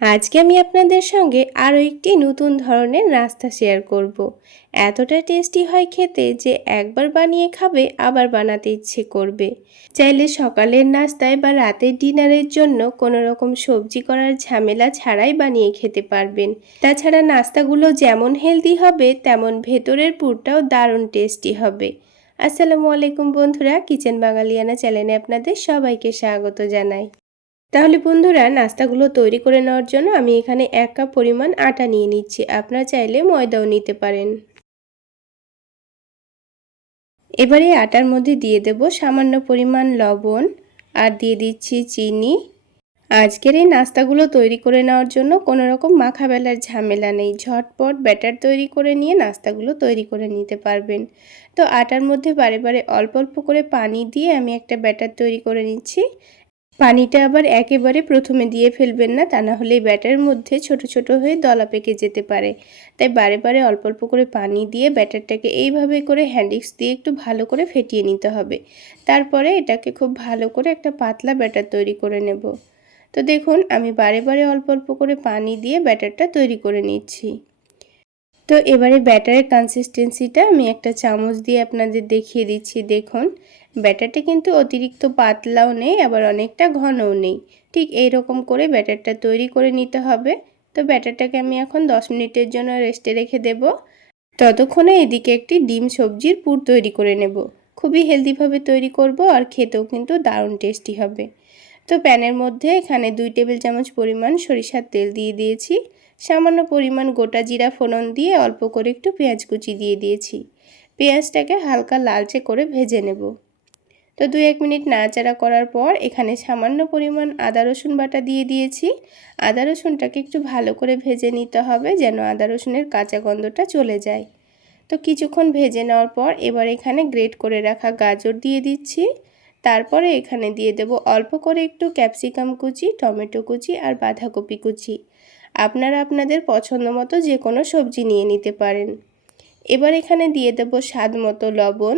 আজকে আমি আপনাদের সঙ্গে আরও একটি নতুন ধরনের নাস্তা শেয়ার করব। এতটা টেস্টি হয় খেতে যে একবার বানিয়ে খাবে, আবার বানাতে ইচ্ছে করবে। চাইলে সকালের নাস্তায় বা রাতের ডিনারের জন্য কোনো রকম সবজি করার ঝামেলা ছাড়াই বানিয়ে খেতে পারবেন। তাছাড়া নাস্তাগুলো যেমন হেলদি হবে, তেমন ভেতরের পুরটাও দারুণ টেস্টি হবে। আসসালামু আলাইকুম বন্ধুরা, কিচেন বাঙালিয়ানা চ্যানেলে আপনাদের সবাইকে স্বাগত জানাই। তাহলে বন্ধুরা, নাস্তাগুলো তৈরি করে নেওয়ার জন্য আমি এখানে এক কাপ পরিমাণ আটা নিয়ে নিচ্ছি। আপনারা চাইলে ময়দাও নিতে পারেন। এবারে আটার মধ্যে দিয়ে দেব সামান্য পরিমাণ লবণ আর দিয়ে দিচ্ছি চিনি। আজকের এই নাস্তাগুলো তৈরি করে নেওয়ার জন্য কোনো রকম মাখা বেলার ঝামেলা নেই। ঝটপট ব্যাটার তৈরি করে নিয়ে নাস্তাগুলো তৈরি করে নিতে পারবেন। তো আটার মধ্যে বারে বারে অল্প অল্প করে পানি দিয়ে আমি একটা ব্যাটার তৈরি করে নিচ্ছি। পানিটা আবার একেবারে প্রথমে দিয়ে ফেলবেন না, তা না হলে ব্যাটার মধ্যে ছোট ছোট হয়ে দলা পেকে যেতে পারে। তাই বারে বারে অল্প অল্প করে পানি দিয়ে ব্যাটারটাকে এইভাবে করে হ্যান্ডিক্স দিয়ে একটু ভালো করে ফেটিয়ে নিতে হবে। তারপরে এটাকে খুব ভালো করে একটা পাতলা ব্যাটার তৈরি করে নেব। তো দেখুন, আমি বারে বারে অল্প অল্প করে পানি দিয়ে ব্যাটারটা তৈরি করে নিচ্ছি। তো এবারে ব্যাটারের কনসিস্টেন্সিটা আমি একটা চামচ দিয়ে আপনাদের দেখিয়ে দিচ্ছি। দেখুন, ব্যাটারটা কিন্তু অতিরিক্ত পাতলাও নেই, আবার অনেকটা ঘনও নেই। ঠিক এই রকম করে ব্যাটারটা তৈরি করে নিতে হবে। তো ব্যাটারটাকে আমি এখন 10 মিনিটের জন্য রেস্টে রেখে দেব। ততক্ষণে এদিকে একটি ডিম সবজির পুর তৈরি করে নেব। খুবই হেলদিভাবে তৈরি করব আর খেতেও কিন্তু দারুণ টেস্টি হবে। তো প্যানের মধ্যে এখানে দুই টেবিল চামচ পরিমাণ সরিষার তেল দিয়ে দিয়েছি। সামান্য পরিমাণ গোটা জিরা ফোড়ন দিয়ে অল্প করে একটু পেঁয়াজ কুচি দিয়ে দিয়েছি। পেঁয়াজটাকে হালকা লালচে করে ভেজে নেব। তো দু এক মিনিট নাড়াচাড়া করার পর এখানে সামান্য পরিমাণ আদা, রসুন বাটা দিয়ে দিয়েছি। আদা, রসুনটাকে একটু ভালো করে ভেজে নিতে হবে যেন আদা, রসুনের কাঁচা গন্ধটা চলে যায়। তো কিছুক্ষণ ভেজে নেওয়ার পর এবার এখানে গ্রেট করে রাখা গাজর দিয়ে দিচ্ছি। তারপরে এখানে দিয়ে দেব অল্প করে একটু ক্যাপসিকাম কুচি, টমেটো কুচি আর বাঁধাকপি কুচি। আপনারা আপনাদের পছন্দ মতো যে কোনো সবজি নিয়ে নিতে পারেন। এবার এখানে দিয়ে দেব স্বাদ মতো লবণ।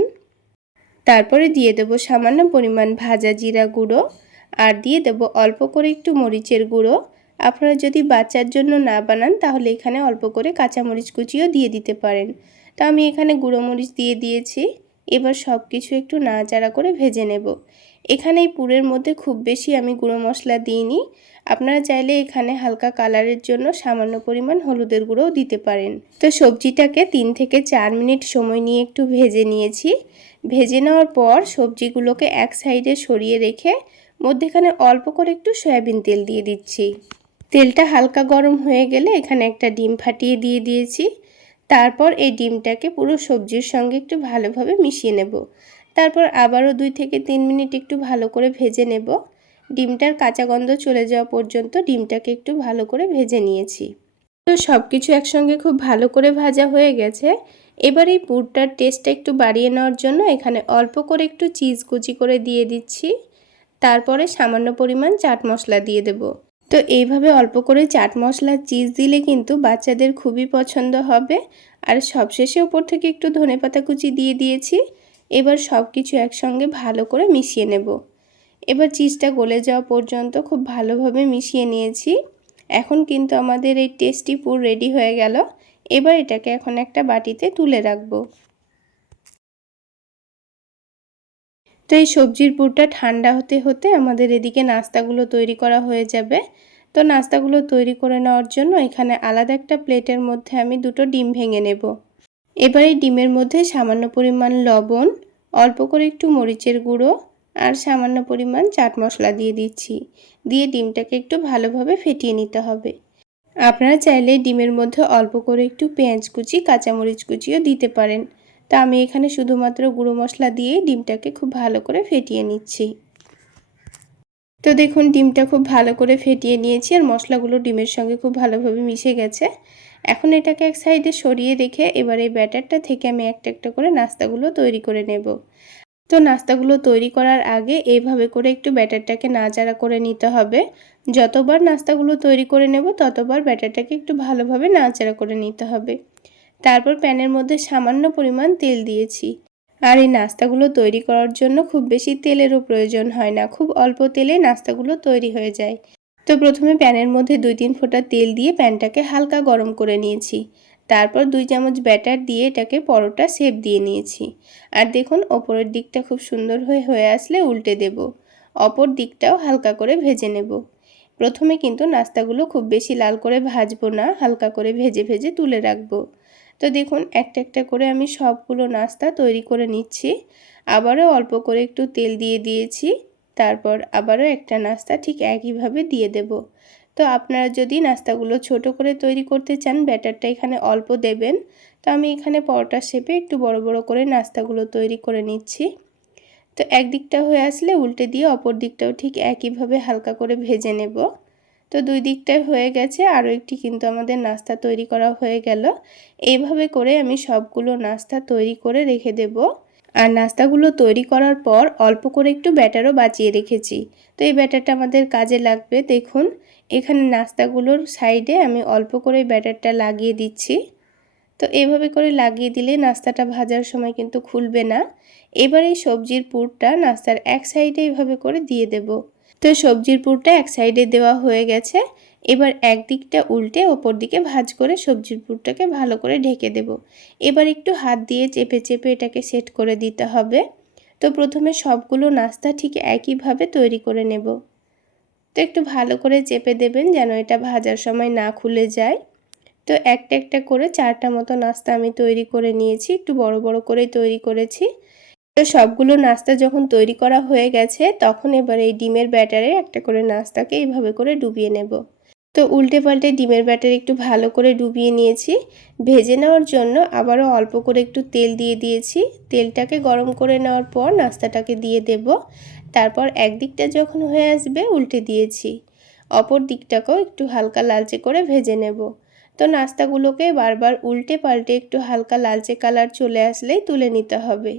তারপরে দিয়ে দেব সামান্য পরিমাণ ভাজা জিরা গুঁড়ো। আর দিয়ে দেব অল্প করে একটু মরিচের গুঁড়ো। আপনারা যদি বাচ্চার জন্য না বানান, তাহলে এখানে অল্প করে কাঁচামরিচ কুচিও দিয়ে দিতে পারেন। তো আমি এখানে গুঁড়ো মরিচ দিয়ে দিয়েছি। এবার সব কিছু একটু নাড়াচাড়া করে ভেজে নেব। এখানে এই পুরের মধ্যে খুব বেশি আমি গুঁড়ো মশলা দিইনি। আপনারা চাইলে এখানে হালকা কালারের জন্য সামান্য পরিমাণ হলুদের গুঁড়োও দিতে পারেন। তো সবজিটাকে তিন থেকে চার মিনিট সময় নিয়ে একটু ভেজে নিয়েছি। ভেজে নেওয়ার পর সবজিগুলোকে এক সাইডে সরিয়ে রেখে মধ্যেখানে অল্প করে একটু সয়াবিন তেল দিয়ে দিচ্ছি। তেলটা হালকা গরম হয়ে গেলে এখানে একটা ডিম ফাটিয়ে দিয়ে দিয়েছি। তারপর এই ডিমটাকে পুরো সবজির সঙ্গে একটু ভালোভাবে মিশিয়ে নেব। তারপর আবারও দুই থেকে তিন মিনিট একটু ভালো করে ভেজে নেব। ডিমটার কাঁচা গন্ধ চলে যাওয়া পর্যন্ত ডিমটাকে একটু ভালো করে ভেজে নিয়েছি। তো সব কিছু একসঙ্গে খুব ভালো করে ভাজা হয়ে গেছে। এবার এই পুরটার টেস্টটা একটু বাড়িয়ে নেওয়ার জন্য এখানে অল্প করে একটু চিজ কুচি করে দিয়ে দিচ্ছি। তারপরে সামান্য পরিমাণ চাট মশলা দিয়ে দেব। তো এইভাবে অল্প করে চাট মশলা, চিজ দিলে কিন্তু বাচ্চাদের খুবই পছন্দ হবে। আর সবশেষে ওপর থেকে একটু ধনে পাতা কুচি দিয়ে দিয়েছি। এবার সব কিছু একসঙ্গে ভালো করে মিশিয়ে নেব। এবার চিজটা গলে যাওয়া পর্যন্ত খুব ভালোভাবে মিশিয়ে নিয়েছি। এখন কিন্তু আমাদের এই টেস্টি পুর রেডি হয়ে গেল। এবার এটাকে এখন একটা বাটিতে তুলে রাখব। তো এই সবজির পুরটা ঠান্ডা হতে হতে আমাদের এদিকে নাস্তাগুলো তৈরি করা হয়ে যাবে। তো নাস্তাগুলো তৈরি করে নেওয়ার জন্য এখানে আলাদা একটা প্লেটের মধ্যে আমি দুটো ডিম ভেঙে নেব। এবার এই ডিমের মধ্যে সামান্য পরিমাণ লবণ, অল্প করে একটু মরিচের গুঁড়ো আর সামান্য পরিমাণ চাট মশলা দিয়ে দিচ্ছি। দিয়ে ডিমটাকে একটু ভালোভাবে ফেটিয়ে নিতে হবে। আপনারা চাইলে ডিমের মধ্যে অল্প করে একটু পেঁয়াজ কুচি, কাঁচামরিচ কুচিও দিতে পারেন। তা আমি এখানে শুধুমাত্র গুঁড়ো মশলা দিয়ে ডিমটাকে খুব ভালো করে ফেটিয়ে নিচ্ছি। তো দেখুন, ডিমটা খুব ভালো করে ফেটিয়ে নিয়েছি আর মশলাগুলো ডিমের সঙ্গে খুব ভালোভাবে মিশে গেছে। এখন এটাকে এক সাইডে সরিয়ে রেখে এবার এই ব্যাটারটা থেকে আমি একটা একটা করে নাস্তাগুলো তৈরি করে নেব। তো নাস্তাগুলো তৈরি করার আগে এইভাবে করে একটু ব্যাটারটাকে নাচাড়া করে নিতে হবে। যতবার নাস্তাগুলো তৈরি করে নেব, ততবার ব্যাটারটাকে একটু ভালোভাবে নাচাড়া করে নিতে হবে। তারপর প্যানের মধ্যে সামান্য পরিমাণ তেল দিয়েছি। আর এই নাস্তাগুলো তৈরি করার জন্য খুব বেশি তেলেরও প্রয়োজন হয় না, খুব অল্প তেলে নাস্তাগুলো তৈরি হয়ে যায়। তো প্রথমে প্যানের মধ্যে দুই তিন ফোঁটা তেল দিয়ে প্যানটাকে হালকা গরম করে নিয়েছি। তারপর দুই চামচ ব্যাটার দিয়ে এটাকে পরোটা শেপ দিয়ে নিয়েছি। আর দেখুন, ওপরের দিকটা খুব সুন্দর হয়ে হয়ে আসলে উল্টে দেব। অপর দিকটাও হালকা করে ভেজে নেব। প্রথমে কিন্তু নাস্তাগুলো খুব বেশি লাল করে ভাজবো না, হালকা করে ভেজে ভেজে তুলে রাখব। তো দেখুন, একটা একটা করে আমি সবগুলো নাস্তা তৈরি করে নিচ্ছি। আবারও অল্প করে একটু তেল দিয়ে দিয়েছি। তারপর আবারও একটা নাস্তা ঠিক একইভাবে দিয়ে দেব। তো আপনারা যদি নাস্তাগুলো ছোট করে তৈরি করতে চান, ব্যাটারটা এখানে অল্প দেবেন। তো আমি এখানে পরোটার শেপে একটু বড় বড় করে নাস্তাগুলো তৈরি করে নিচ্ছি। তো একদিকটা হয়ে আসলে উল্টে দিয়ে অপর দিকটাও ঠিক একইভাবে হালকা করে ভেজে নেব। তো দুই দিকটাই হয়ে গেছে, আরও একটি কিন্তু আমাদের নাস্তা তৈরি করা হয়ে গেল। এইভাবে করে আমি সবগুলো নাস্তা তৈরি করে রেখে দেব। আর নাস্তাগুলো তৈরি করার পর অল্প করে একটু ব্যাটারও বাঁচিয়ে রেখেছি। তো এই ব্যাটারটা আমাদের কাজে লাগবে, দেখুন। এখানে নাস্তাগুলোর সাইডে আমি অল্প করে ব্যাটারটা লাগিয়ে দিচ্ছি। তো এভাবে করে লাগিয়ে দিলে নাস্তাটা ভাজার সময় কিন্তু খুলবে না। এবার এই সবজির পুরটা নাস্তার এক সাইডে এইভাবে করে দিয়ে দেব। তো সবজির পুরটা এক সাইডে দেওয়া হয়ে গেছে। এবার একদিকটা উল্টে ওপর দিকে ভাজ করে সবজির পুরটাকে ভালো করে ঢেকে দেব। এবার একটু হাত দিয়ে চেপে চেপে এটাকে সেট করে দিতে হবে। তো প্রথমে সবগুলো নাস্তা ঠিক একইভাবে তৈরি করে নেব। তো একটু ভালো করে চেপে দেবেন যেন এটা ভাজার সময় না খুলে যায়। তো একটা একটা করে চারটা মতো নাস্তা আমি তৈরি করে নিয়েছি, একটু বড় বড় করেই তৈরি করেছি। তো সবগুলো নাস্তা যখন তৈরি করা হয়ে গেছে, তখন এবার এই ডিমের ব্যাটারে একটা করে নাস্তাকে এইভাবে করে ডুবিয়ে নেব। তো উল্টে পাল্টে ডিমের ব্যাটার একটু ভালো করে ডুবিয়ে নিয়েছি। ভেজে নেওয়ার জন্য আবারও অল্প করে একটু তেল দিয়ে দিয়েছি। তেলটাকে গরম করে নেওয়ার পর নাস্তাটাকে দিয়ে দেব। তারপর একদিকটা যখন হয়ে আসবে, উল্টে দিয়েছি। অপর দিকটাকেও একটু হালকা লালচে করে ভেজে নেব। তো নাস্তাগুলোকে বারবার উল্টে পাল্টে একটু হালকা লালচে কালার চলে আসলেই তুলে নিতে হবে।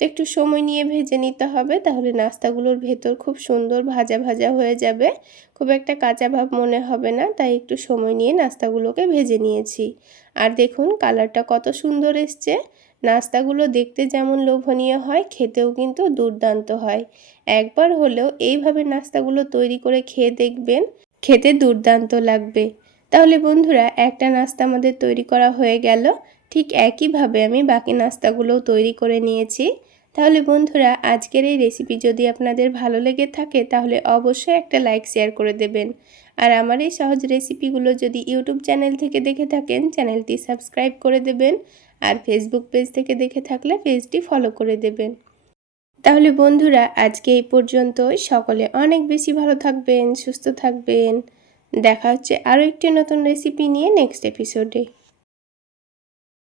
তো একটু সময় নিয়ে ভেজে নিতে হবে, তাহলে নাস্তাগুলোর ভেতর খুব সুন্দর ভাজা ভাজা হয়ে যাবে। খুব একটা কাঁচা ভাব মনে হবে না, তাই একটু সময় নিয়ে নাস্তাগুলোকে ভেজে নিয়েছি। আর দেখুন কালারটা কত সুন্দর এসছে। নাস্তাগুলো দেখতে যেমন লোভনীয় হয়, খেতেও কিন্তু দুর্দান্ত হয়। একবার হলেও এইভাবে নাস্তাগুলো তৈরি করে খেয়ে দেখবেন, খেতে দুর্দান্ত লাগবে। তাহলে বন্ধুরা, একটা নাস্তা আমাদের তৈরি করা হয়ে গেল। ঠিক একইভাবে আমি বাকি নাস্তাগুলোও তৈরি করে নিয়েছি। তাহলে বন্ধুরা, আজকের এই রেসিপি যদি আপনাদের ভালো লেগে থাকে, তাহলে অবশ্যই একটা লাইক শেয়ার করে দেবেন। আর আমার এই সহজ রেসিপিগুলো যদি ইউটিউব চ্যানেল থেকে দেখে থাকেন, চ্যানেলটি সাবস্ক্রাইব করে দেবেন। আর ফেসবুক পেজ থেকে দেখে থাকলে পেজটি ফলো করে দেবেন। তাহলে বন্ধুরা, আজকে এই পর্যন্তই। সকলে অনেক বেশি ভালো থাকবেন, সুস্থ থাকবেন। দেখা হচ্ছে আরও একটি নতুন রেসিপি নিয়ে নেক্সট এপিসোডে